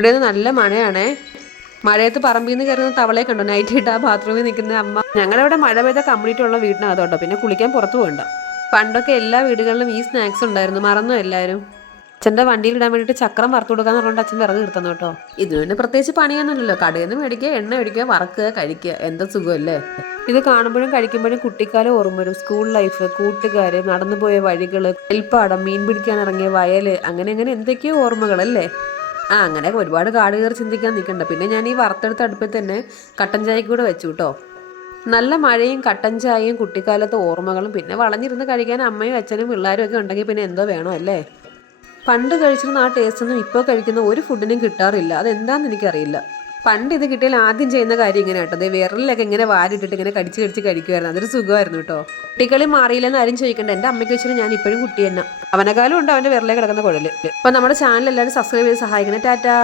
ഇവിടെ നല്ല മഴയാണേ. മഴയത്ത് പറമ്പിൽ നിന്ന് കയറുന്ന തവളയെ കണ്ടോ? നൈറ്റ് ഇട്ട് ആ ബാത്റൂമിൽ നിൽക്കുന്ന അമ്മ. ഞങ്ങളുടെ മഴ പെയ്ത കംപ്ലീറ്റ് ഉള്ള വീടിനകത്തോട്ടോ, പിന്നെ കുളിക്കാൻ പുറത്തു പോകണ്ട. പണ്ടൊക്കെ എല്ലാ വീടുകളിലും ഈ സ്നാക്സ് ഉണ്ടായിരുന്നു, മറന്നു എല്ലാവരും. അച്ഛൻ്റെ വണ്ടിയിൽ ഇടാൻ വേണ്ടിയിട്ട് ചക്രം വറുത്ത് കൊടുക്കാന്ന് പറഞ്ഞിട്ട് അച്ഛൻ വിറക് കിട്ടുന്നു കേട്ടോ. ഇതിന് പിന്നെ പ്രത്യേകിച്ച് പണിയൊന്നുമില്ലല്ലോ, കടയിൽ നിന്ന് മേടിക്കുക, എണ്ണ ഒഴിക്കുക, വറക്കുക, കഴിക്കുക, എന്താ സുഖമല്ലേ. ഇത് കാണുമ്പോഴും കഴിക്കുമ്പോഴും കുട്ടിക്കാലം ഓർമ്മ വരും. സ്കൂൾ ലൈഫ്, കൂട്ടുകാർ, നടന്നുപോയ വഴികൾ, നെൽപ്പാടം, മീൻ പിടിക്കാൻ ഇറങ്ങിയ വയല്, അങ്ങനെ അങ്ങനെ എന്തൊക്കെയോ ഓർമ്മകളല്ലേ. അങ്ങനെ ഒരുപാട് കാട് കയറി ചിന്തിക്കാൻ നിൽക്കണ്ട. പിന്നെ ഞാൻ ഈ വറുത്തെടുത്ത അടുപ്പിൽ തന്നെ കട്ടൻ ചായക്ക് കൂടെ വെച്ചു കേട്ടോ. നല്ല മഴയും കട്ടൻ ചായയും കുട്ടിക്കാലത്തെ ഓർമ്മകളും, പിന്നെ വളഞ്ഞിരുന്ന് കഴിക്കാൻ അമ്മയും അച്ഛനും പിള്ളേരും ഒക്കെ ഉണ്ടെങ്കിൽ പിന്നെ എന്തോ വേണോ അല്ലേ. പണ്ട് കഴിച്ചിരുന്ന ആ ടേസ്റ്റൊന്നും ഇപ്പോൾ കഴിക്കുന്ന ഒരു ഫുഡിനും കിട്ടാറില്ല. അതെന്താണെന്ന് എനിക്കറിയില്ല. പണ്ട് ഇത് കിട്ടിയാൽ ആദ്യം ചെയ്യുന്ന കാര്യം ഇങ്ങനെ കേട്ടോ, വിരലിലൊക്കെ ഇങ്ങനെ വാരിട്ടിട്ട് ഇങ്ങനെ കടിച്ച് കടിച്ച് കഴിക്കുമായിരുന്നു. അതൊരു സുഖമായിരുന്നു കേട്ടോ. കുട്ടികളി മാറിയില്ലെന്ന് ആരും ചോദിക്കണ്ട. എൻ്റെ അമ്മയ്ക്ക് വെച്ചിട്ട് ഞാൻ ഇപ്പോഴും കുട്ടി തന്നെ. അവനെക്കാളും ഉണ്ട് അവൻ്റെ വിരലേ കിടക്കുന്ന കുഴൽ. അപ്പം നമ്മുടെ ചാനൽ എല്ലാവരും സബ്സ്ക്രൈബ് ചെയ്ത് സഹായിക്കണം. ടാറ്റാ.